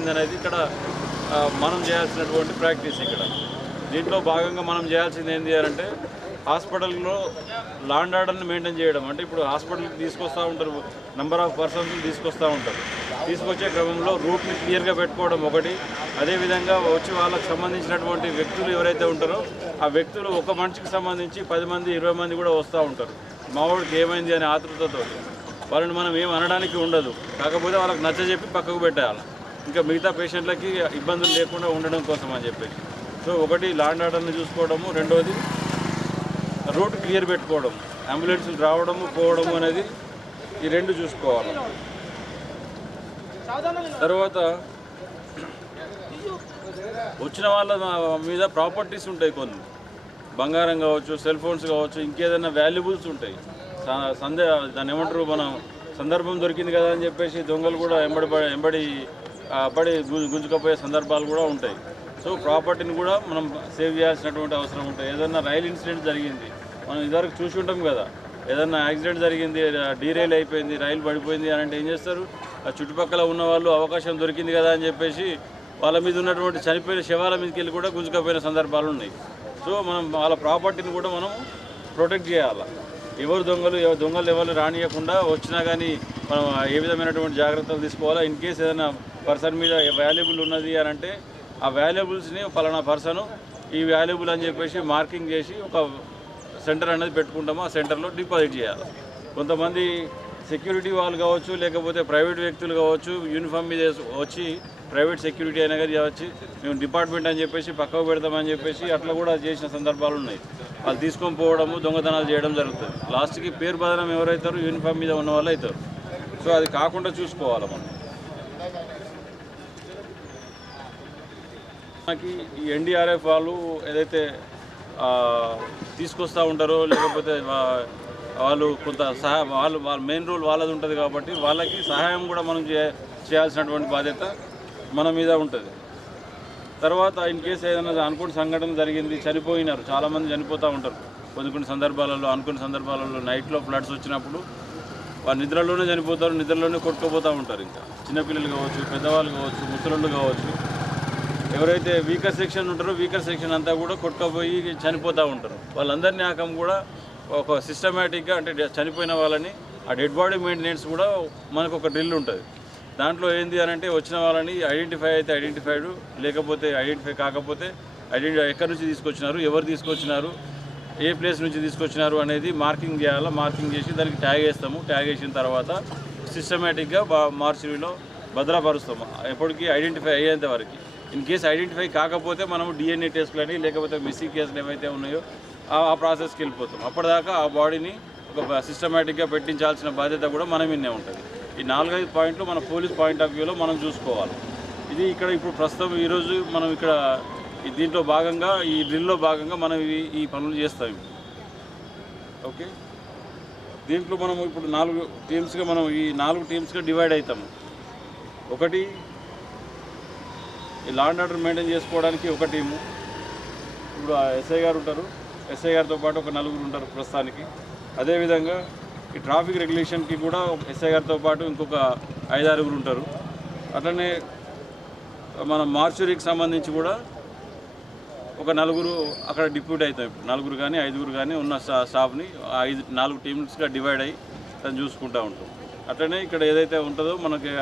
ఏందనేది ఇక్కడ మనం చేయాల్సినటువంటి ప్రాక్టీస్. ఇక్కడ దీంట్లో భాగంగా మనం చేయాల్సింది ఏంటి అంటే హాస్పిటల్లో లా అండ్ ఆర్డర్ని మెయింటైన్ చేయడం. అంటే ఇప్పుడు హాస్పిటల్కి తీసుకొస్తూ ఉంటారు, నెంబర్ ఆఫ్ పర్సన్స్ తీసుకొస్తూ ఉంటారు. తీసుకొచ్చే క్రమంలో రూట్ని క్లియర్గా పెట్టుకోవడం ఒకటి. అదేవిధంగా వచ్చి వాళ్ళకి సంబంధించినటువంటి వ్యక్తులు ఎవరైతే ఉంటారో ఆ వ్యక్తులు ఒక మనిషికి సంబంధించి 10 మంది 20 మంది కూడా వస్తూ ఉంటారు. మావాడికి ఏమైంది అనే ఆతృతతో వాళ్ళని మనం ఏం అనడానికి ఉండదు. కాకపోతే వాళ్ళకి నచ్చజెప్పి పక్కకు పెట్టాలి, ఇంకా మిగతా పేషెంట్లకి ఇబ్బందులు లేకుండా ఉండడం కోసం అని చెప్పేసి. సో ఒకటి లా అండ్ ఆర్డర్ని చూసుకోవడము, రెండోది రూట్ క్లియర్ పెట్టుకోవడం, అంబులెన్సులు రావడము పోవడము అనేది ఈ రెండు చూసుకోవాలి. తర్వాత వచ్చిన వాళ్ళ మీద ప్రాపర్టీస్ ఉంటాయి, కొన్ని బంగారం కావచ్చు, సెల్ ఫోన్స్ కావచ్చు, ఇంకేదైనా వాల్యుబుల్స్ ఉంటాయి. దాన్ని ఏమంటారు, మనం సందర్భం దొరికింది కదా అని చెప్పేసి దొంగలు కూడా ఎంబడి గుంజుకపోయే సందర్భాలు కూడా ఉంటాయి. సో ప్రాపర్టీని కూడా మనం సేవ్ చేయాల్సినటువంటి అవసరం ఉంటుంది. ఏదైనా రైలు ఇన్సిడెంట్ జరిగింది, మనం ఇదివరకు చూసి ఉంటాం కదా, ఏదైనా యాక్సిడెంట్ జరిగింది, డీరైల్ అయిపోయింది, రైలు పడిపోయింది అని అంటే ఏం చేస్తారు, ఆ చుట్టుపక్కల ఉన్న వాళ్ళు అవకాశం దొరికింది కదా అని చెప్పేసి వాళ్ళ మీద ఉన్నటువంటి చనిపోయిన శవాల మీదకి వెళ్ళి కూడా గుంజుకపోయిన సందర్భాలు ఉన్నాయి. సో మనం వాళ్ళ ప్రాపర్టీని కూడా మనం ప్రొటెక్ట్ చేయాలి. దొంగలు ఎవరు రానియకుండా వచ్చినా కానీ మనం ఏ విధమైనటువంటి జాగ్రత్తలు తీసుకోవాలా. ఇన్ కేసు ఏదైనా పర్సన్ మీద వాల్యుబుల్ ఉన్నది అని అంటే ఆ వాల్యుబుల్స్ని ఫలానా పర్సను ఈ వాల్యుబుల్ అని చెప్పేసి మార్కింగ్ చేసి ఒక సెంటర్ అనేది పెట్టుకుంటాము. ఆ సెంటర్లో డిపాజిట్ చేయాలి. కొంతమంది సెక్యూరిటీ వాళ్ళు కావచ్చు, లేకపోతే ప్రైవేట్ వ్యక్తులు కావచ్చు, యూనిఫామ్ మీద వచ్చి ప్రైవేట్ సెక్యూరిటీ అయినా కానీ వచ్చి మేము డిపార్ట్మెంట్ అని చెప్పేసి పక్కకు పెడతామని చెప్పేసి అట్లా కూడా చేసిన సందర్భాలు ఉన్నాయి. వాళ్ళు తీసుకొని పోవడము, దొంగతనాలు చేయడం జరుగుతుంది. లాస్ట్కి పేరు బదనం ఎవరైతారో యూనిఫామ్ మీద ఉన్న వాళ్ళు అవుతారు. సో అది కాకుండా చూసుకోవాలి మనం. మనకి ఈ ఎన్డీఆర్ఎఫ్ వాళ్ళు ఏదైతే తీసుకొస్తూ ఉంటారో, లేకపోతే వాళ్ళు కొంత వాళ్ళ మెయిన్ రోల్ వాళ్ళది ఉంటుంది కాబట్టి వాళ్ళకి సహాయం కూడా మనం చేయాల్సినటువంటి బాధ్యత మన మీద ఉంటుంది. తర్వాత ఇన్ కేసు ఏదైనా అనుకున్న సంఘటన జరిగింది, చనిపోయినారు, చాలామంది చనిపోతూ ఉంటారు కొన్ని సందర్భాలలో. అనుకున్న సందర్భాలలో నైట్లో ఫ్లడ్స్ వచ్చినప్పుడు వాళ్ళు నిద్రలోనే చనిపోతారు, నిద్రలోనే కొట్టుకుపోతూ ఉంటారు. ఇంకా చిన్నపిల్లలు కావచ్చు, పెద్దవాళ్ళు కావచ్చు, ముసలోళ్ళు కావచ్చు, ఎవరైతే వీకర్ సెక్షన్ ఉంటారో వీకర్ సెక్షన్ అంతా కూడా కొట్టుకుపోయి చనిపోతూ ఉంటారు. వాళ్ళందరినీ ఆకం కూడా ఒక సిస్టమేటిక్గా, అంటే చనిపోయిన వాళ్ళని ఆ డెడ్ బాడీ మెయింటెనెన్స్ కూడా మనకు ఒక డ్రిల్ ఉంటుంది. దాంట్లో ఏంది అని అంటే వచ్చిన వాళ్ళని ఐడెంటిఫై అయితే ఐడెంటిఫైడ్, లేకపోతే ఐడెంటిఫై కాకపోతే ఎక్కడి నుంచి తీసుకొచ్చినారు, ఎవరు తీసుకొచ్చినారు, ఏ ప్లేస్ నుంచి తీసుకొచ్చినారు అనేది మార్కింగ్ చేయాలి. మార్కింగ్ చేసి దానికి ట్యాగ్ వేస్తాము. ట్యాగ్ వేసిన తర్వాత సిస్టమేటిక్గా మార్చురీలో భద్రపరుస్తాము ఎప్పటికీ ఐడెంటిఫై అయ్యేంత వరకు. ఇన్ కేసు ఐడెంటిఫై కాకపోతే మనం డిఎన్ఏ టెస్టులని, లేకపోతే మిస్సింగ్ కేసులు ఏవైతే ఉన్నాయో ఆ ప్రాసెస్కి వెళ్ళిపోతాం. అప్పటిదాకా ఆ బాడీని ఒక సిస్టమేటిక్గా పెట్టించాల్సిన బాధ్యత కూడా మన మీదనే ఉంటుంది. ఈ 4-5 పాయింట్లు మన పోలీస్ పాయింట్ ఆఫ్ వ్యూలో మనం చూసుకోవాలి. ఇది ఇక్కడ ఇప్పుడు ప్రస్తుతం ఈరోజు మనం ఇక్కడ దీంట్లో భాగంగా, ఈ డ్రిల్లో భాగంగా మనం ఈ పనులు చేస్తాం. ఓకే, దీంట్లో మనం ఇప్పుడు 4 టీమ్స్గా మనం ఈ 4 టీమ్స్గా డివైడ్ అవుతాము. ఒకటి ఈ లా అండ్ ఆర్డర్ మెయింటైన్ చేసుకోవడానికి ఒక టీము. ఇప్పుడు ఎస్ఐ గారు ఉంటారు, ఎస్ఐ గారితో పాటు ఒక 4 ఉంటారు ప్రస్తుతానికి. అదేవిధంగా ఈ ట్రాఫిక్ రెగ్యులేషన్కి కూడా ఎస్ఐ గారితో పాటు ఇంకొక 5-6 ఉంటారు. అట్లనే మన మార్చురీకి సంబంధించి కూడా ఒక 4 అక్కడ డిప్యూట్ అవుతాం. ఇప్పుడు 4 కానీ 5 కానీ ఉన్న స్టాఫ్ని 4 టీమ్స్గా డివైడ్ అయ్యి దాన్ని చూసుకుంటూ ఉంటాం. అట్లనే ఇక్కడ ఏదైతే ఉంటుందో మనకి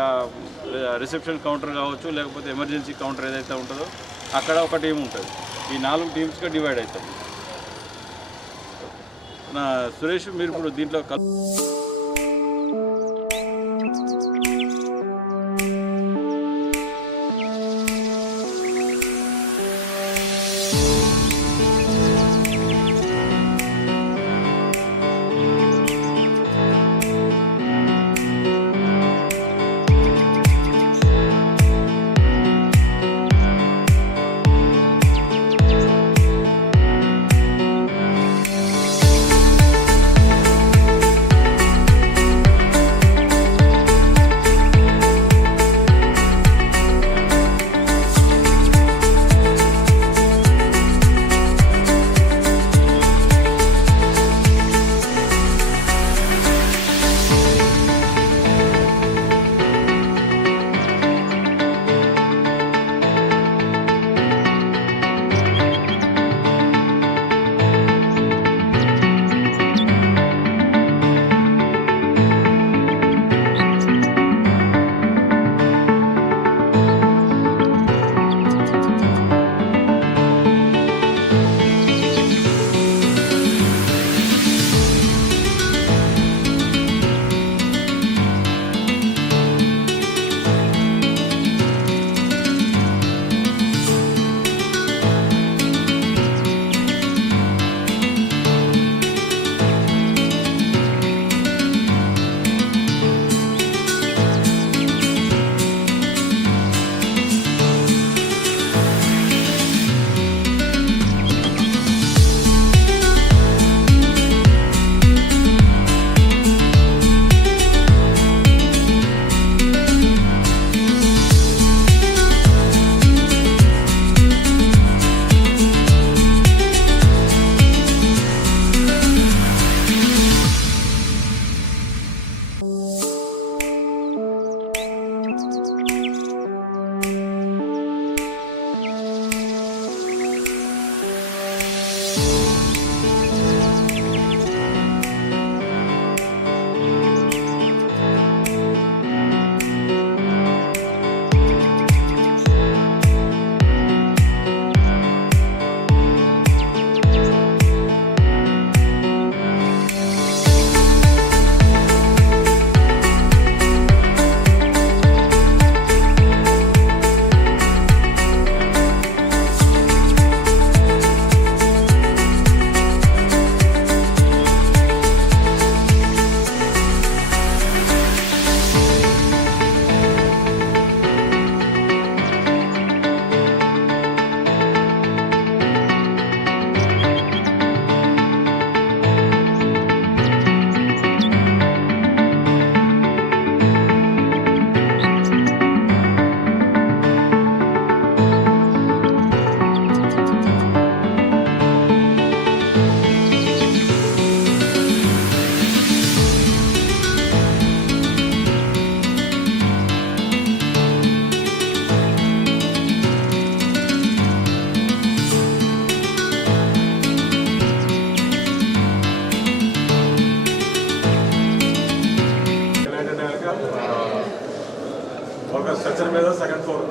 రిసెప్షన్ కౌంటర్ కావచ్చు, లేకపోతే ఎమర్జెన్సీ కౌంటర్ ఏదైతే ఉంటుందో అక్కడ ఒక టీం ఉంటుంది. ఈ 4 టీమ్స్గా డివైడ్ అవుతాం. సురేష్, మీరు ఇప్పుడు దీంట్లో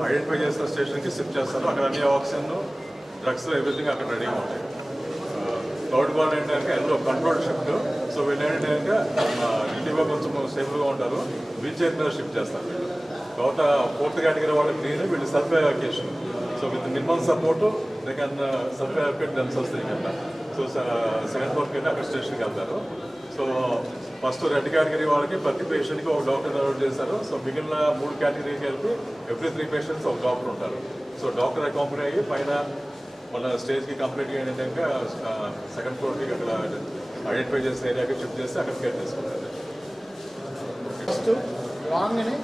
ఐడెంటిఫై చేసిన స్టేషన్కి షిఫ్ట్ చేస్తారు. అక్కడ అన్ని ఆక్సిజన్, డ్రగ్స్, ఎవ్రీథింగ్ అక్కడ రెడీగా ఉంటాయి. థర్డ్ బాల్ ఏంటంటే ఎల్లో కంట్రోల్ షిఫ్ట్. సో వీళ్ళు ఏంటంటే ఇంటిలో కొంచెం సేఫ్గా ఉంటారు, వీల్ చైర్ మీద షిఫ్ట్ చేస్తారు వీళ్ళు. తర్వాత ఫోర్త్ కేటగిరీ వాళ్ళకి నేను వీళ్ళు self evacuation. So with minimum support they can self evacuate themselves కింద. సో సెకండ్ ఫ్లోర్కి వెళ్ళి అక్కడ స్టేషన్కి వెళ్తారు. సో ఫస్ట్ రెడ్ కేటగిరీ వాళ్ళకి ప్రతి పేషెంట్కి ఒక డాక్టర్ అలౌట్ చేశారు. సో మిగిలిన 3 కేటగిరీకి వెళ్ళి ఎవ్రీ 3 పేషెంట్స్ ఒక డాక్టర్ ఉంటారు. సో డాక్టర్ అకాంపెనీ అయ్యి పైన మన స్టేజ్కి కంప్లీట్గా ఏంటంటే సెకండ్ ఫ్లోర్కి అక్కడ ఐడెంటిఫై చేసిన ఏరియాకి షిఫ్ట్ చేస్తే అక్కడ కేర్ చేసుకుంటారు. ఫస్ట్ రాగానే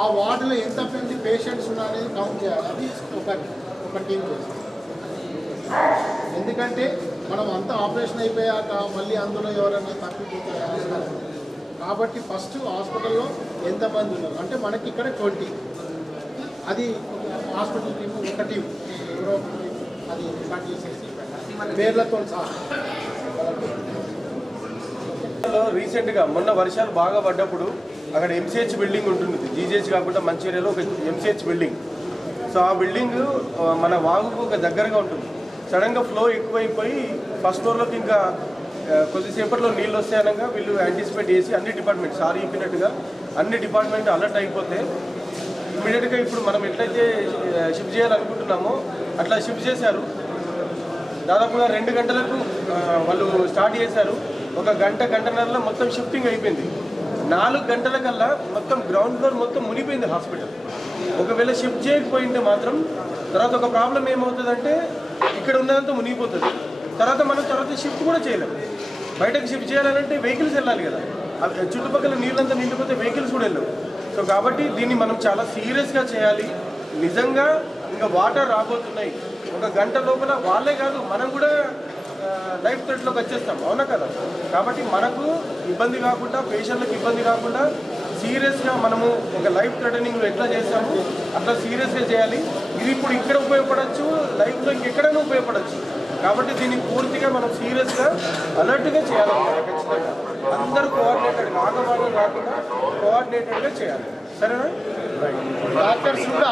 ఆ వార్డులో ఎంతమంది పేషెంట్స్ ఉన్నారనేది కౌంట్ చేయాలి. అది ఒక టీం చేస్తుంది. ఎందుకంటే మనం అంతా ఆపరేషన్ అయిపోయాక మళ్ళీ అందులో ఎవరైనా తప్పిపోతారు కాబట్టి ఫస్ట్ హాస్పిటల్లో ఎంతమంది ఉన్నారు అంటే మనకి ఇక్కడ 20, అది హాస్పిటల్ టీం ఒక టీం, ఎవరో అది రికార్డ్ చేసేసి పేర్లతో సహా. రీసెంట్గా మొన్న వర్షాలు బాగా పడ్డప్పుడు అక్కడ ఎంసీహెచ్ బిల్డింగ్ ఉంటుంది, జీజీహెచ్ కాకుండా మంచిర్యాలలో ఒక ఎంసీహెచ్ బిల్డింగ్. సో ఆ బిల్డింగ్ మన వాగుకు ఒక దగ్గరగా ఉంటుంది. సడన్గా ఫ్లో ఎక్కువైపోయి ఫస్ట్ ఫ్లోర్లోకి ఇంకా కొద్దిసేపట్లో నీళ్ళు వస్తాయనగా వీళ్ళు యాంటిసిపేట్ చేసి అన్ని డిపార్ట్మెంట్ సార్ చెప్పినట్టుగా అన్ని డిపార్ట్మెంట్ అలర్ట్ అయిపోతే ఇమీడియట్గా ఇప్పుడు మనం ఎట్లయితే షిఫ్ట్ చేయాలనుకుంటున్నామో అట్లా షిఫ్ట్ చేశారు. దాదాపుగా 2 గంటలకు వాళ్ళు స్టార్ట్ చేశారు. ఒక గంటన్నరలో మొత్తం షిఫ్టింగ్ అయిపోయింది. 4 గంటలకల్లా మొత్తం గ్రౌండ్ ఫ్లోర్ మొత్తం మునిపోయింది హాస్పిటల్. ఒకవేళ షిఫ్ట్ చేయకపోయింటే మాత్రం తర్వాత ఒక ప్రాబ్లం ఏమవుతుందంటే ఇక్కడ ఉన్నదంతా మునిగిపోతుంది. తర్వాత షిఫ్ట్ కూడా చేయలేము. బయటకు షిఫ్ట్ చేయాలంటే వెహికల్స్ వెళ్ళాలి కదా, చుట్టుపక్కల నీళ్ళంతా నిండిపోతే వెహికల్స్ కూడా వెళ్ళవు. సో కాబట్టి దీన్ని మనం చాలా సీరియస్గా చేయాలి. నిజంగా ఇంకా వాటర్ రాబోతున్నాయి, ఒక గంట లోపల వాళ్ళే కాదు మనం కూడా లైఫ్ థ్రెట్లోకి వచ్చేస్తాం, అవునా కదా. కాబట్టి మనకు ఇబ్బంది కాకుండా, పేషెంట్లకు ఇబ్బంది కాకుండా సీరియస్గా మనము ఒక లైఫ్ థ్రెటనింగ్లో ఎట్లా చేస్తాము అట్లా సీరియస్గా చేయాలి. ఇది ఇప్పుడు ఇక్కడ ఉపయోగపడవచ్చు, లైఫ్లో ఇంకెక్కడైనా ఉపయోగపడవచ్చు. కాబట్టి దీన్ని పూర్తిగా మనం సీరియస్గా అలర్ట్గా చేయాలన్నమాట. ఖచ్చితంగా అందరూ కోఆర్డినేటెడ్గా, ఆగవాగం కాకుండా కోఆర్డినేటెడ్గా చేయాలి. సరేనా? డాక్టర్స్ కూడా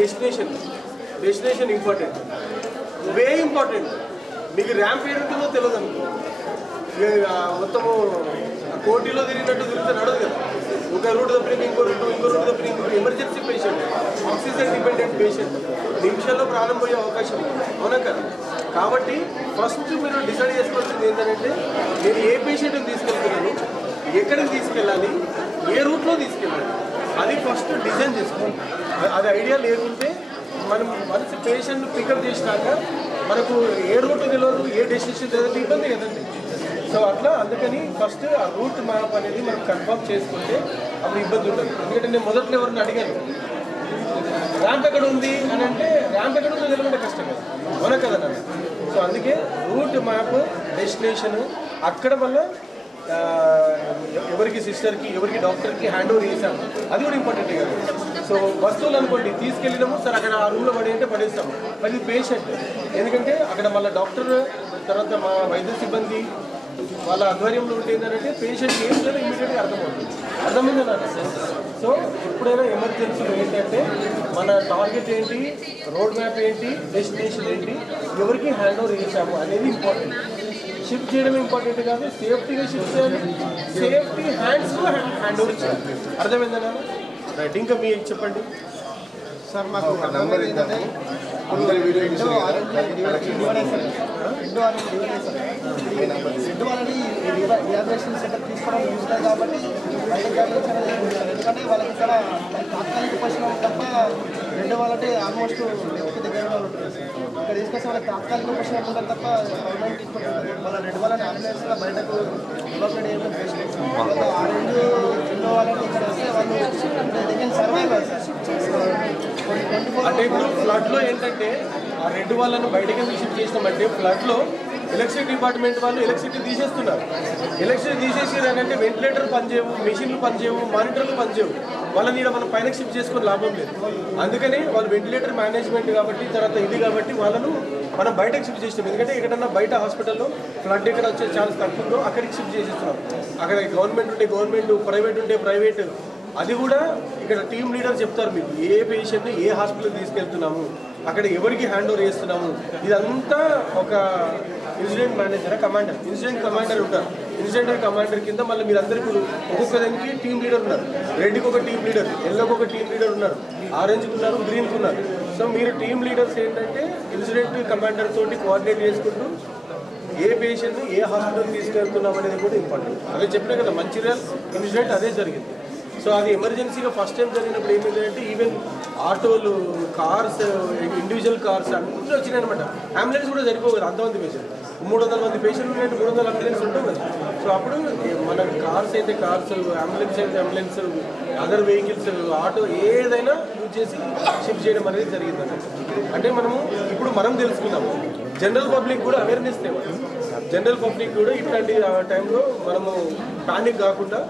డెస్టినేషన్ ఇంపార్టెంట్, వే ఇంపార్టెంట్. మీకు ర్యాంప్ ఏడుంటుందో తెలియదు అనుకో, మొత్తము కోటిలో తిరిగినట్టు తిరిగితే నడదు కదా. ఒక రూట్ తప్పిన ఇంకో రూట్ తప్పిన ఇంకో emergency patient, oxygen dependent patient, నిమిషాల్లో ప్రాణం పోయే అవకాశం అవునా కదా. కాబట్టి ఫస్ట్ మీరు డిసైడ్ చేసుకోవాల్సింది ఏంటంటే, నేను ఏ పేషెంట్ని తీసుకెళ్తున్నాను, ఎక్కడికి తీసుకెళ్ళాలి, ఏ రూట్లో తీసుకెళ్ళాలి, అది ఫస్ట్ డిజైన్ చేసుకోవాలి. అది ఐడియా లేకుంటే మనం మనసు పేషెంట్ పికప్ చేసినాక మనకు ఏ రూట్ తెలియదు, ఏ డెస్టినేషన్ తెలియదు, ఇబ్బంది కదండి. సో అట్లా అందుకని ఫస్ట్ ఆ రూట్ మ్యాప్ అనేది మనం కన్ఫర్మ్ చేసుకుంటే అప్పుడు ఇబ్బంది ఉంటుంది. ఎందుకంటే నేను మొదట్లో ఎవరిని అడిగాను ర్యాంప్ ఎక్కడ ఉంది అని అంటే, ర్యాంప్ ఎక్కడ ఉందో తెలియకుండా కష్టం కదా, అవునా కదా నన్ను. సో అందుకే రూట్ మ్యాప్, డెస్టినేషన్, అక్కడ వల్ల ఎవరికి సిస్టర్కి ఎవరికి డాక్టర్కి హ్యాండ్ ఓవర్ చేశాము, అది కూడా ఇంపార్టెంట్ కదా. సో వస్తువులు అనుకోండి తీసుకెళ్ళినాము సార్, అక్కడ ఆ రూమ్లో పడేయంటే పడేస్తాము, అది పేషెంట్. ఎందుకంటే అక్కడ మళ్ళీ డాక్టర్ తర్వాత మా వైద్య సిబ్బంది వాళ్ళ ఆధ్వర్యంలో ఉంటే ఏంటంటే పేషెంట్ ఏం చేయాలో ఇమీడియట్గా అర్థమైంది నాకు. సో ఎప్పుడైనా ఎమర్జెన్సీలో ఏంటంటే మన టార్గెట్ ఏంటి, రోడ్ మ్యాప్ ఏంటి, డెస్టినేషన్ ఏంటి, ఎవరికి హ్యాండ్ ఓవర్ చేశాము అనేది ఇంపార్టెంట్. షిఫ్ట్ చేయడం ఇంపార్టెంట్ కాదు, సేఫ్టీగా షిఫ్ట్ చేయాలి, సేఫ్టీ హ్యాండ్స్లో హ్యాండ్ ఓవర్ చేయాలి. అర్థమైందా రైట్? ఇంకా మీకు చెప్పండి సార్. మాకు నెంబర్ ఏంటంటే రిహాబిలిటేషన్ సెంటర్ తీసుకోవడం చూస్తారు కాబట్టి ఎందుకంటే వాళ్ళకి ఇక్కడ తాత్కాలిక ఉపశమనం తప్ప రెండు వాళ్ళంటే ఆల్మోస్ట్ దగ్గర ఉంటుంది. ఇక్కడ తీసుకొస్తే వాళ్ళకి తాత్కాలిక ఉపశమనం ఉంటారు తప్ప గవర్నమెంట్ తీసుకుంటారు. వాళ్ళ రెండు వాళ్ళని అంబులెన్స్లో బయటకు ఎవాక్యుయేట్ చేయడం బెస్ట్. ఆ రెండు వాళ్ళని ఇక్కడ వస్తే వాళ్ళు దగ్గర సర్వైవ్ అంటే ఇప్పుడు ఫ్లడ్లో ఏంటంటే ఆ రెండు వాళ్ళను బయటకి ఎందుకు షిఫ్ట్ చేసినామంటే, ఫ్లడ్లో ఎలక్ట్రిసిటీ డిపార్ట్మెంట్ వాళ్ళు ఎలక్ట్రిసిటీ తీసేస్తున్నారు. ఎలక్ట్రిసిటీ తీసేసారు అంటే వెంటిలేటర్ పనిచేయవు, మెషిన్లు పనిచేయవు, మానిటర్లు పనిచేయవు. వాళ్ళని ఇక్కడ మనం పైన షిఫ్ట్ చేసుకొని లాభం లేదు. అందుకని వాళ్ళు వెంటిలేటర్ మేనేజ్మెంట్ కాబట్టి తర్వాత ఇది కాబట్టి వాళ్ళను మనం బయటకు షిఫ్ట్ చేసినాం. ఎందుకంటే ఎక్కడన్నా బయట హాస్పిటల్లో ఫ్లడ్ ఎక్కడ వచ్చే ఛాన్స్ తక్కువ ఉందో అక్కడికి షిఫ్ట్ చేసేస్తున్నాం. అక్కడ గవర్నమెంట్ ఉంటే గవర్నమెంట్, ప్రైవేట్ ఉంటే ప్రైవేట్. అది కూడా ఇక్కడ టీమ్ లీడర్ చెప్తారు మీకు ఏ పేషెంట్ని ఏ హాస్పిటల్కి తీసుకెళ్తున్నాము, అక్కడ ఎవరికి హ్యాండ్ ఓవర్ చేస్తున్నాము. ఇదంతా ఒక ఇన్సిడెంట్ మేనేజర్, ఇన్సిడెంట్ కమాండర్ ఉంటారు. ఇన్సిడెంట్ కమాండర్ కింద మళ్ళీ మీరందరూ ఇప్పుడు ఒక్కొక్క దానికి టీమ్ లీడర్ ఉన్నారు. రెడ్కి ఒక టీమ్ లీడర్, ఎల్లోకి ఒక టీమ్ లీడర్ ఉన్నారు, ఆరెంజ్కి ఉన్నారు, గ్రీన్కి ఉన్నారు. సో మీరు టీమ్ లీడర్స్ ఏంటంటే ఇన్సిడెంట్ కమాండర్ తోటి కోఆర్డినేట్ చేసుకుంటూ ఏ పేషెంట్ని ఏ హాస్పిటల్ తీసుకెళ్తున్నాం అనేది కూడా ఇంపార్టెంట్. అదే చెప్పినా కదా మంచిర్యాల ఇన్సిడెంట్ అదే జరిగింది. సో అది ఎమర్జెన్సీగా ఫస్ట్ టైం జరిగినప్పుడు ఏమైందంటే ఈవెన్ ఆటోలు, కార్స్, ఇండివిజువల్ కార్స్ అన్నీ వచ్చినాయి అనమాట. అంబులెన్స్ కూడా సరిపోవు కదా అంతమంది పేషెంట్. 300 మంది పేషెంట్లు ఉన్నట్టు 300 అంబులెన్స్ ఉంటావు కదా. సో అప్పుడు మన కార్స్ అయితే కార్స్, అంబులెన్స్ అయితే అంబులెన్స్, అదర్ వెహికల్స్, ఆటో ఏదైనా యూజ్ చేసి షిఫ్ట్ చేయడం అనేది జరిగిందన్నమాట. అంటే మనము ఇప్పుడు మనం తెలుసుకున్నాము, జనరల్ పబ్లిక్ కూడా అవేర్నెస్ తేవాలి. జనరల్ పబ్లిక్ కూడా ఇట్లాంటి టైంలో మనము పానిక్ కాకుండా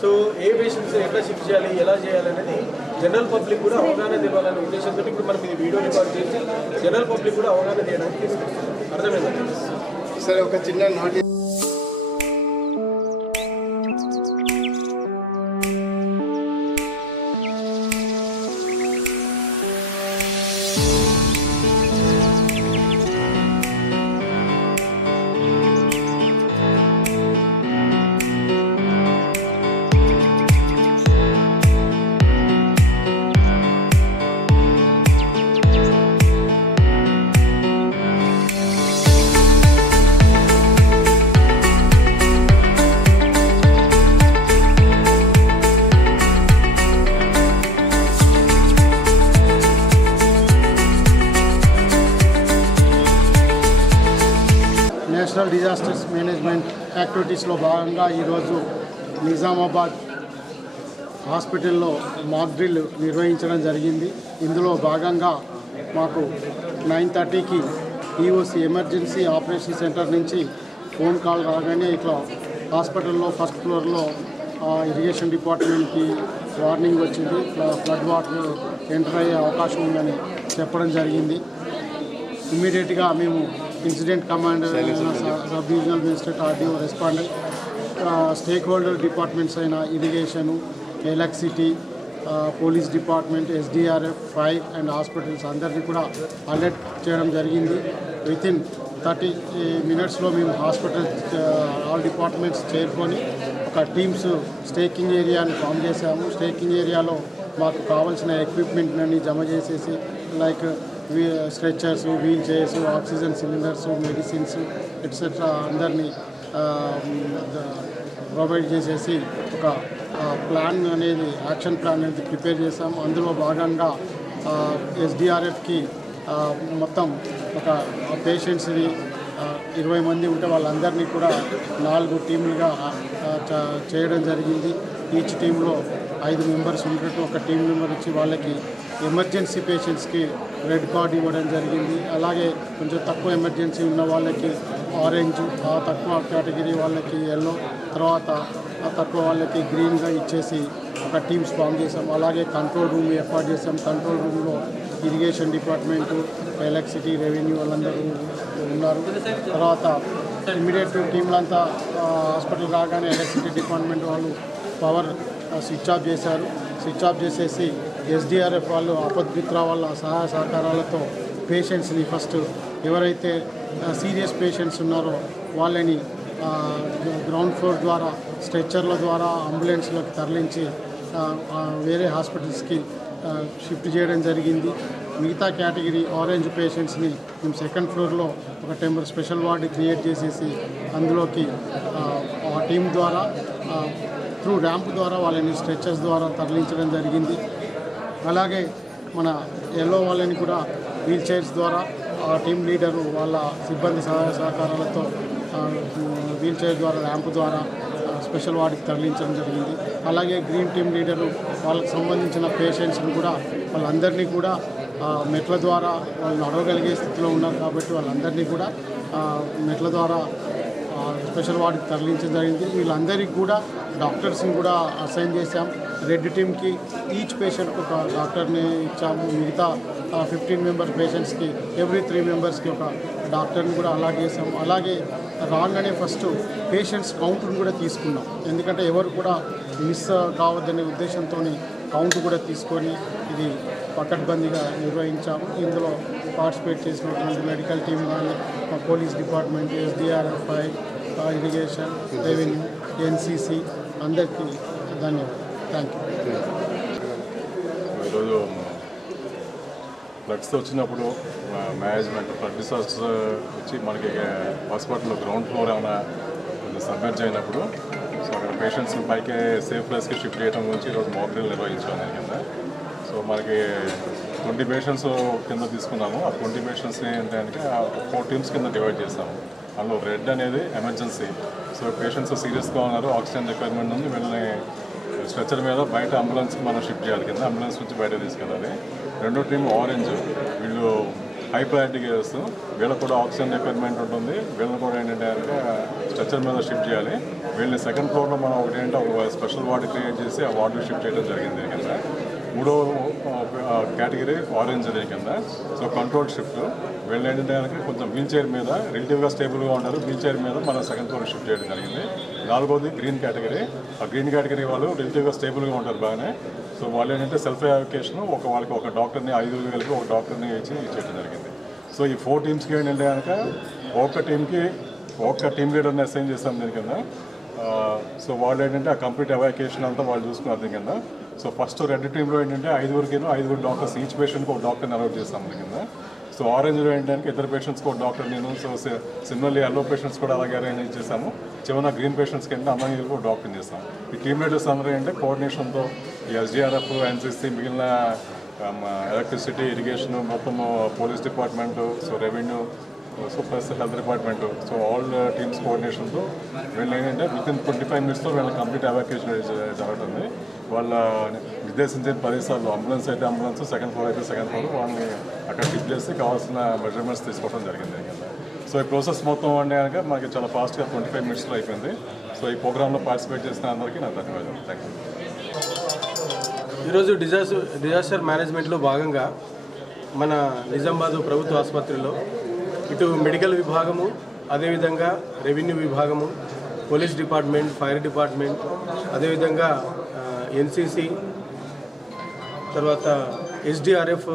సో ఏ పేషెంట్స్ ఎట్లా షిఫ్ట్ చేయాలి, ఎలా చేయాలి అనేది జనరల్ పబ్లిక్ కూడా అవగాహన ఇవ్వాలనే ఉద్దేశంతో ఇప్పుడు మనం ఇది వీడియో రికార్డ్ చేసి జనరల్ పబ్లిక్ కూడా అవగాహన చేయడానికి తీసుకొస్తాం. అర్థమైందండి? సరే, ఒక చిన్న నోటీస్. నేషనల్ డిజాస్టర్స్ మేనేజ్మెంట్ యాక్టివిటీస్లో భాగంగా ఈరోజు నిజామాబాద్ హాస్పిటల్లో మాక్ డ్రిల్ నిర్వహించడం జరిగింది. ఇందులో భాగంగా మాకు 9:30కి ఈఓసి ఎమర్జెన్సీ ఆపరేషన్ సెంటర్ నుంచి ఫోన్ కాల్ రాగానే ఇట్లా హాస్పిటల్లో ఫస్ట్ ఫ్లోర్లో ఇరిగేషన్ డిపార్ట్మెంట్కి వార్నింగ్ వచ్చింది, ఫ్లడ్ వాటర్ ఎంటర్ అయ్యే అవకాశం ఉందని చెప్పడం జరిగింది. ఇమ్మీడియట్గా మేము incident commander, sub regional magistrate, RDO respondent, stakeholder departments అయిన irrigation, electricity, police department, SDRF, fire and hospitals అందరినీ కూడా అలర్ట్ చేయడం జరిగింది. వితిన్ 30 minutesలో మేము హాస్పిటల్స్ ఆల్ డిపార్ట్మెంట్స్ చేరుకొని ఒక టీమ్స్ స్టేకింగ్ ఏరియాని ఫామ్ చేశాము. స్టేకింగ్ ఏరియాలో మాకు కావాల్సిన ఎక్విప్మెంట్ అన్ని జమ చేసేసి like stretchers, wheelchairs, oxygen cylinders, medicines etcetera అందరినీ ప్రొవైడ్ చేసేసి ఒక ప్లాన్ అనేది యాక్షన్ ప్లాన్ అనేది ప్రిపేర్ చేశాము. అందులో భాగంగా SDRFకి మొత్తం ఒక పేషెంట్స్ని 20 మంది ఉంటే వాళ్ళందరినీ కూడా 4 టీంలుగా చేయడం జరిగింది. ఈచ్ టీంలో 5 మెంబర్స్ ఉన్నట్టు ఒక టీం మెంబర్ వచ్చి వాళ్ళకి ఎమర్జెన్సీ పేషెంట్స్కి రెడ్ కార్డ్ ఇవ్వడం జరిగింది. అలాగే కొంచెం తక్కువ ఎమర్జెన్సీ ఉన్న వాళ్ళకి ఆరెంజ్, ఆ తక్కువ కేటగిరీ వాళ్ళకి ఎల్లో, తర్వాత ఆ తక్కువ వాళ్ళకి గ్రీన్గా ఇచ్చేసి ఒక టీమ్స్ ఫామ్ చేసాం. అలాగే కంట్రోల్ రూమ్ ఏర్పాటు చేసాం. కంట్రోల్ రూమ్లో ఇరిగేషన్ డిపార్ట్మెంటు, ఎలక్ట్రిసిటీ, రెవెన్యూ వాళ్ళందరూ ఉన్నారు. తర్వాత ఇమీడియట్ టీంలంతా హాస్పిటల్ రాగానే ఎలక్ట్రిసిటీ డిపార్ట్మెంట్ వాళ్ళు పవర్ స్విచ్ ఆఫ్ చేశారు. స్విచ్ ఆఫ్ చేసేసి SDRF వాళ్ళు ఆపద్మిత్ర వాళ్ళ సహాయ సహకారాలతో పేషెంట్స్ని ఫస్ట్ ఎవరైతే సీరియస్ పేషెంట్స్ ఉన్నారో వాళ్ళని గ్రౌండ్ ఫ్లోర్ ద్వారా స్ట్రెచ్చర్ల ద్వారా అంబులెన్స్లోకి తరలించి వేరే హాస్పిటల్స్కి షిఫ్ట్ చేయడం జరిగింది. మిగతా కేటగిరీ ఆరెంజ్ పేషెంట్స్ని మేము సెకండ్ ఫ్లోర్లో ఒక టెంపర్ స్పెషల్ వార్డు క్రియేట్ చేసేసి అందులోకి ఆ టీం ద్వారా త్రూ ర్యాంప్ ద్వారా వాళ్ళని స్ట్రెచర్స్ ద్వారా తరలించడం జరిగింది. అలాగే మన ఎల్లో వాళ్ళని కూడా వీల్ చైర్స్ ద్వారా ఆ టీం లీడరు వాళ్ళ సిబ్బంది సహాయ సహకారాలతో వీల్ చైర్ ద్వారా ర్యాంప్ ద్వారా స్పెషల్ వార్డుకి తరలించడం జరిగింది. అలాగే గ్రీన్ టీం లీడరు వాళ్ళకి సంబంధించిన పేషెంట్స్ని కూడా వాళ్ళందరినీ కూడా మెట్ల ద్వారా వాళ్ళు నడవగలిగే స్థితిలో ఉన్నారు కాబట్టి వాళ్ళందరినీ కూడా మెట్ల ద్వారా స్పెషల్ వార్డుకి తరలించడం జరిగింది. వీళ్ళందరికీ కూడా డాక్టర్స్ని కూడా అసైన్ చేశాం. రెడ్ టీమ్కి ఈచ్ పేషెంట్కి ఒక డాక్టర్ని ఇచ్చాము. మిగతా 15 మెంబర్స్ పేషెంట్స్కి ఎవ్రీ 3 మెంబర్స్కి ఒక డాక్టర్ని కూడా అలాట్ చేసాము. అలాగే రాగానే ఫస్ట్ పేషెంట్స్ కౌంట్ని కూడా తీసుకున్నాం. ఎందుకంటే ఎవరు కూడా మిస్ కావద్దనే ఉద్దేశంతో కౌంట్ కూడా తీసుకొని ఇది పకడ్బందీగా నిర్వహించాము. ఇందులో పార్టిసిపేట్ చేసినటువంటి మెడికల్ టీం కానీ, police department, SDRF, irrigation, revenue, NCC అందరికీ ధన్యవాదాలు. Thank you. ఈరోజు ఫ్లడ్స్ వచ్చినప్పుడు మేనేజ్మెంట్ ఫ్లడ్ డిసాస్టర్స్ వచ్చి మనకి హాస్పిటల్లో గ్రౌండ్ ఫ్లోర్ ఏమైనా సబ్మెర్జ్ అయినప్పుడు సో అక్కడ పేషెంట్స్ని పైకి సేఫ్ ప్లేస్కి షిఫ్ట్ చేయడం గురించి ఈరోజు మాక్ డ్రిల్ నిర్వహించాం దాని కింద. సో మనకి 20 పేషెంట్స్ కింద తీసుకున్నాము. ఆ 20 పేషెంట్స్ని ఏంటంటే 4 టీమ్స్ కింద డివైడ్ చేస్తాము. అందులో రెడ్ అనేది ఎమర్జెన్సీ. సో పేషెంట్స్ సీరియస్గా ఉన్నారు, ఆక్సిజన్ రిక్వైర్మెంట్ ఉంది, వీళ్ళని స్ట్రెచర్ మీద బయట అంబులెన్స్కి మనం షిఫ్ట్ చేయాలి, కింద అంబులెన్స్ నుంచి బయట తీసుకెళ్ళాలి. రెండో టీం ఆరెంజ్, వీళ్ళు హై ప్రయారిటీ కేసెస్, వీళ్ళకి కూడా ఆక్సిజన్ రిక్వైర్మెంట్ ఉంటుంది, వీళ్ళని కూడా ఏంటంటే స్ట్రెచర్ మీద షిఫ్ట్ చేయాలి. వీళ్ళని సెకండ్ ఫ్లోర్లో మనం ఒక స్పెషల్ వార్డు క్రియేట్ చేసి ఆ వార్డు షిఫ్ట్ చేయడం జరిగింది కింద. మూడో కేటగిరీ ఆరెంజ్ కింద. సో కంట్రోల్ షిఫ్ట్, వీళ్ళు ఏంటంటే కొంచెం వీల్ చైర్ మీద రిలేటివ్గా స్టేబుల్గా ఉంటారు, వీల్ చైర్ మీద మనం సెకండ్ ఫ్లోర్ షిఫ్ట్ చేయడం జరిగింది. నాలుగోది గ్రీన్ కేటగిరీ. ఆ గ్రీన్ కేటగిరీ వాళ్ళు రిలేటివ్గా స్టేబుల్గా ఉంటారు బాగానే. సో వాళ్ళు ఏంటంటే సెల్ఫ్ ఎవాక్యుయేషన్ వాళ్ళకి ఒక డాక్టర్ని 5 కలిపి ఒక డాక్టర్ని ఇచ్చేయడం జరిగింది. సో ఈ 4 టీమ్స్కి ఏంటంటే కనుక ఒక టీంకి ఒక టీమ్ లీడర్ని అసైన్ చేస్తాం దీని కింద. సో వాళ్ళు ఏంటంటే ఆ కంప్లీట్ ఎవాక్యుయేషన్ అంతా వాళ్ళు చూసుకున్నారు దీని కింద. సో ఫస్ట్ రెడ్ టీంలో ఏంటంటే 5 డాక్టర్స్, ఈచ్ పేషెంట్కి ఒక డాక్టర్ని అలౌట్ చేస్తాం దీని కింద. సో ఆరెంజ్లో ఏంటంటే 2 పేషెంట్స్కి ఒక డాక్టర్ నేను. సో సిమిలర్లీ ఎల్లో పేషెంట్స్ కూడా అలాగే అరేంజ్ చేస్తాము. చివరిన గ్రీన్ పేషెంట్స్కి ఏంటంటే అందరికీ ఒక డాక్టర్ని చేస్తాం. ఈ టీమ్ లీడర్స్ అందరూ ఏంటంటే కోఆర్డినేషన్తో ఈ SDRF, NCC, మిగిలిన ఎలక్ట్రిసిటీ, ఇరిగేషన్, మొత్తం police department, so revenue, so plus health department, so all teams కోఆర్డినేషన్తో వీళ్ళు ఏంటంటే వితిన్ 25 మినిట్స్లో వీళ్ళ కంప్లీట్ ఎవాక్యుయేషన్ జరుగుతుంది. వాళ్ళ నిర్దేశించిన ప్రదేశాల్లో అంబులెన్స్ అయితే అంబులెన్స్, సెకండ్ ఫ్లోర్ అయితే సెకండ్ ఫ్లోర్, వాళ్ళని అక్కడ ఫిట్ చేసి కావాల్సిన మెజర్మెంట్స్ తీసుకోవడం జరిగింది కింద. సో ఈ ప్రాసెస్ మొత్తం అంటే కనుక మనకి చాలా ఫాస్ట్గా 25 మినిట్స్లో అయిపోయింది. సో ఈ ప్రోగ్రాంలో పార్టిసిపేట్ చేసిన అందరికీ నా ధన్యవాదాలు. Thank you. ఈరోజు డిజాస్టర్ మేనేజ్మెంట్లో భాగంగా మన నిజామాబాద్ ప్రభుత్వ ఆసుపత్రిలో ఇటు మెడికల్ విభాగము, అదేవిధంగా రెవెన్యూ విభాగము, పోలీస్ డిపార్ట్మెంట్, ఫైర్ డిపార్ట్మెంట్, అదేవిధంగా NCC, తర్వాత SDRF,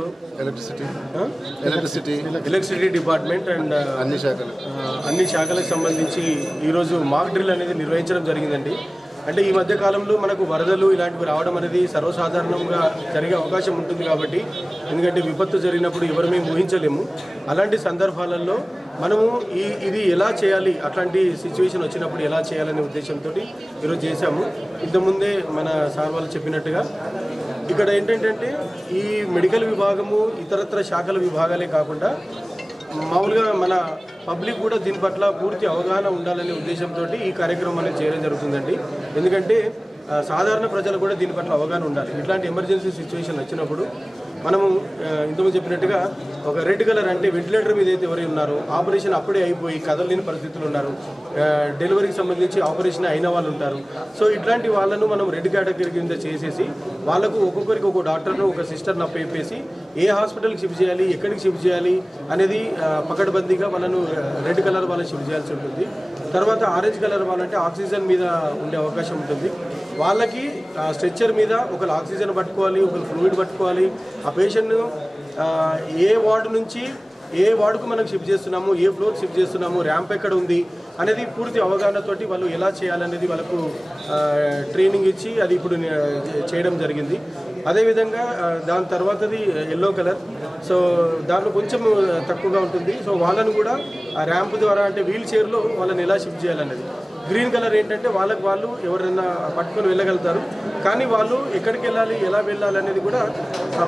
ఎలక్ట్రిసిటీ డిపార్ట్మెంట్ అండ్ అన్ని శాఖలకు సంబంధించి ఈరోజు మాక్ డ్రిల్ అనేది నిర్వహించడం జరిగిందండి. అంటే ఈ మధ్య కాలంలో మనకు వరదలు ఇలాంటివి రావడం అనేది సర్వసాధారణంగా జరిగే అవకాశం ఉంటుంది కాబట్టి, ఎందుకంటే విపత్తు జరిగినప్పుడు ఎవరు మేము ఊహించలేము. అలాంటి సందర్భాలలో మనము ఇది ఎలా చేయాలి, అట్లాంటి సిచ్యువేషన్ వచ్చినప్పుడు ఎలా చేయాలనే ఉద్దేశంతో ఈరోజు చేశాము. ఇంతకుముందే మన సార్ వాళ్ళు చెప్పినట్టుగా ఇక్కడ ఏంటంటే ఈ మెడికల్ విభాగము ఇతరత్ర శాఖల విభాగాలే కాకుండా మామూలుగా మన పబ్లిక్ కూడా దీని పట్ల పూర్తి అవగాహన ఉండాలనే ఉద్దేశంతో ఈ కార్యక్రమం అనేది చేయడం జరుగుతుందండి. ఎందుకంటే సాధారణ ప్రజలు కూడా దీని పట్ల అవగాహన ఉండాలి. ఇట్లాంటి ఎమర్జెన్సీ సిచ్యువేషన్ వచ్చినప్పుడు మనము ఇంతకుముందు చెప్పినట్టుగా ఒక రెడ్ కలర్ అంటే వెంటిలేటర్ మీద అయితే ఎవరైనా ఉన్నారో, ఆపరేషన్ అప్పుడే అయిపోయి కదలలేని పరిస్థితులు ఉన్నారు, డెలివరీకి సంబంధించి ఆపరేషన్ అయిన వాళ్ళు ఉంటారు. సో ఇట్లాంటి వాళ్ళను మనం రెడ్ కేటగిరీ కింద చేసేసి వాళ్ళకు ఒక్కొక్కరికి ఒక డాక్టర్ను ఒక సిస్టర్ని అప్పేసి ఏ హాస్పిటల్కి షిఫ్ట్ చేయాలి, ఎక్కడికి షిఫ్ట్ చేయాలి అనేది పకడ్బందీగా వాళ్ళను రెడ్ కలర్ వాళ్ళని షిఫ్ట్ చేయాల్సి ఉంటుంది. తర్వాత ఆరెంజ్ కలర్ వాళ్ళంటే ఆక్సిజన్ మీద ఉండే అవకాశం ఉంటుంది. వాళ్ళకి స్ట్రెచ్చర్ మీద ఒకరు ఆక్సిజన్ పట్టుకోవాలి, ఒకరు ఫ్లూయిడ్ పట్టుకోవాలి. ఆ పేషెంట్ను ఏ వార్డు నుంచి ఏ వార్డుకు మనం షిఫ్ట్ చేస్తున్నాము, ఏ ఫ్లోర్ షిఫ్ట్ చేస్తున్నాము, ర్యాంప్ ఎక్కడ ఉంది అనేది పూర్తి అవగాహనతోటి వాళ్ళు ఎలా చేయాలనేది వాళ్ళకు ట్రైనింగ్ ఇచ్చి అది ఇప్పుడు చేయడం జరిగింది. అదేవిధంగా దాని తర్వాతది ఎల్లో కలర్, సో దాంట్లో కొంచెం తక్కువగా ఉంటుంది. సో వాళ్ళను కూడా ఆ ర్యాంప్ ద్వారా అంటే వీల్ చైర్లో వాళ్ళని ఎలా షిఫ్ట్ చేయాలనేది. గ్రీన్ కలర్ ఏంటంటే వాళ్ళు ఎవరైనా పట్టుకొని వెళ్ళగలుగుతారు, కానీ వాళ్ళు ఎక్కడికి వెళ్ళాలి, ఎలా వెళ్ళాలి అనేది కూడా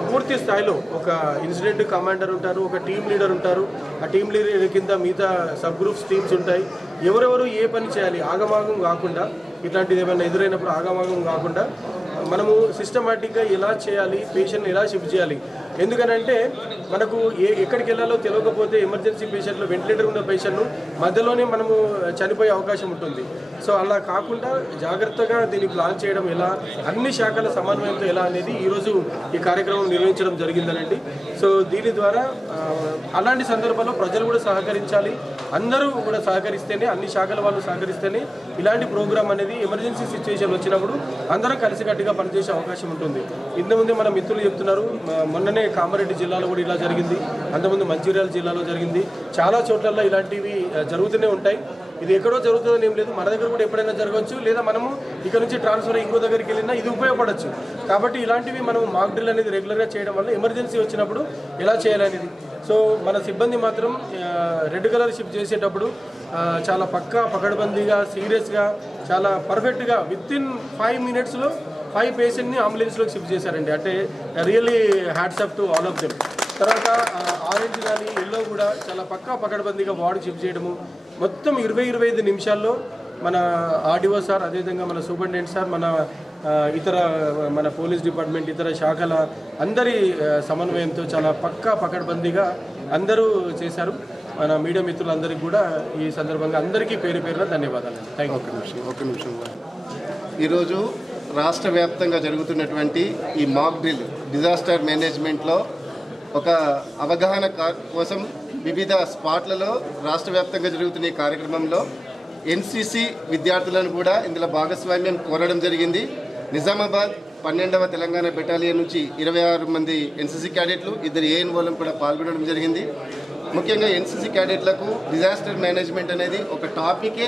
పూర్తి స్థాయిలో ఒక ఇన్సిడెంట్ కమాండర్ ఉంటారు, ఒక టీమ్ లీడర్ ఉంటారు. ఆ టీమ్ లీడర్ కింద మిగతా సబ్ గ్రూప్స్ టీమ్స్ ఉంటాయి. ఎవరెవరు ఏ పని చేయాలి ఆగమాగం కాకుండా, ఇట్లాంటిది ఏమైనా ఎదురైనప్పుడు ఆగమాగం కాకుండా మనము సిస్టమాటిక్గా ఎలా చేయాలి, పేషెంట్ని ఎలా షిఫ్ట్ చేయాలి. ఎందుకనంటే మనకు ఎక్కడికి వెళ్ళాలో తెలియకపోతే ఎమర్జెన్సీ పేషెంట్లు వెంటిలేటర్ ఉన్న పేషెంట్ను మధ్యలోనే మనము చనిపోయే అవకాశం ఉంటుంది. సో అలా కాకుండా జాగ్రత్తగా దీన్ని ప్లాన్ చేయడం ఎలా, అన్ని శాఖల సమన్వయంతో ఎలా అనేది ఈరోజు ఈ కార్యక్రమం నిర్వహించడం జరిగిందనండి. సో దీని ద్వారా అలాంటి సందర్భాల్లో ప్రజలు కూడా సహకరించాలి. అందరూ కూడా సహకరిస్తేనే, అన్ని శాఖల వాళ్ళు సహకరిస్తేనే ఇలాంటి ప్రోగ్రామ్ అనేది ఎమర్జెన్సీ సిచ్యువేషన్ వచ్చినప్పుడు అందరం కలిసికట్టుగా పనిచేసే అవకాశం ఉంటుంది. ఇంతకుముందే మన మిత్రులు చెప్తున్నారు, మొన్ననే కామారెడ్డి జిల్లాలో కూడా ఇలా జరిగింది, అంతకుముందు మంచిర్యాల జిల్లాలో జరిగింది. చాలా చోట్లలో ఇలాంటివి జరుగుతూనే ఉంటాయి. ఇది ఎక్కడో జరుగుతుందని ఏం లేదు, మన దగ్గర కూడా ఎప్పుడైనా జరగవచ్చు, లేదా మనము ఇక్కడ నుంచి ట్రాన్స్ఫర్ ఇంకో దగ్గరికి వెళ్ళినా ఇది ఉపయోగపడవచ్చు. కాబట్టి ఇలాంటివి మనం మాక్ డ్రిల్ అనేది రెగ్యులర్గా చేయడం వల్ల ఎమర్జెన్సీ వచ్చినప్పుడు ఎలా చేయాలనేది. సో మన సిబ్బంది మాత్రం రెడ్ కలర్ షిఫ్ట్ చేసేటప్పుడు చాలా పకడ్బందీగా, సీరియస్గా, చాలా పర్ఫెక్ట్గా వితిన్ 5 minutesలో 5 పేషెంట్ని అంబులెన్స్లోకి షిఫ్ట్ చేశారండి. అంటే really hats up to all of them. తర్వాత ఆరెంజ్ కానీ ఎల్లో కూడా చాలా పకడ్బందీగా వార్డుకి షిఫ్ట్ చేయడము. మొత్తం 20-25 నిమిషాల్లో మన ఆర్డీఓ సార్, అదేవిధంగా మన సూపరింటెండెంట్ సార్, మన పోలీస్ డిపార్ట్మెంట్, ఇతర శాఖల అందరి సమన్వయంతో చాలా పకడ్బందీగా అందరూ చేశారు. మన మీడియా మిత్రులందరికీ కూడా ఈ సందర్భంగా అందరికీ పేరు పేరున ధన్యవాదాలు. ఒక నిమిషం. ఈరోజు రాష్ట్ర వ్యాప్తంగా జరుగుతున్నటువంటి ఈ మాక్ డ్రిల్ డిజాస్టర్ మేనేజ్మెంట్లో ఒక అవగాహన కోసం వివిధ స్పాట్లలో రాష్ట్ర వ్యాప్తంగా జరుగుతున్న ఈ కార్యక్రమంలో ఎన్సీసీ విద్యార్థులను కూడా ఇందులో భాగస్వామ్యం కోరడం జరిగింది. నిజామాబాద్ 12వ తెలంగాణ బెటాలియన్ నుంచి 26 మంది ఎన్సీసీ క్యాడెట్లు, 2 ఏఎన్ఓలను కూడా పాల్గొనడం జరిగింది. ముఖ్యంగా ఎన్సీసీ క్యాడెట్లకు డిజాస్టర్ మేనేజ్మెంట్ అనేది ఒక టాపికే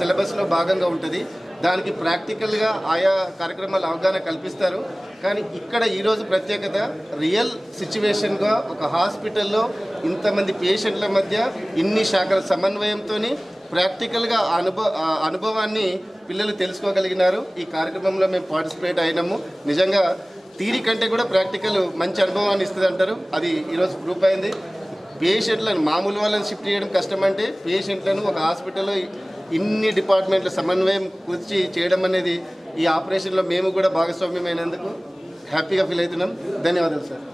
సిలబస్లో భాగంగా ఉంటుంది. దానికి ప్రాక్టికల్గా ఆయా కార్యక్రమాలు అవగాహన కల్పిస్తారు. కానీ ఇక్కడ ఈరోజు ప్రత్యేకత రియల్ సిచ్యువేషన్గా ఒక హాస్పిటల్లో ఇంతమంది పేషెంట్ల మధ్య ఇన్ని శాఖల సమన్వయంతో ప్రాక్టికల్గా అనుభవాన్ని పిల్లలు తెలుసుకోగలిగినారు. ఈ కార్యక్రమంలో మేము పార్టిసిపేట్ అయినాము. నిజంగా థియరీ కంటే కూడా ప్రాక్టికల్ మంచి అనుభవాన్ని ఇస్తుంది అంటారు. అది ఈరోజు ప్రూఫ్ అయింది. పేషెంట్లను మామూలు వాళ్ళని షిఫ్ట్ చేయడం కష్టం అంటే పేషెంట్లను ఒక హాస్పిటల్లో ఇన్ని డిపార్ట్మెంట్ల సమన్వయం కూర్చి చేయడం అనేది ఈ ఆపరేషన్లో మేము కూడా భాగస్వామ్యమైనందుకు హ్యాపీగా ఫీల్ అవుతున్నాం. ధన్యవాదాలు సార్.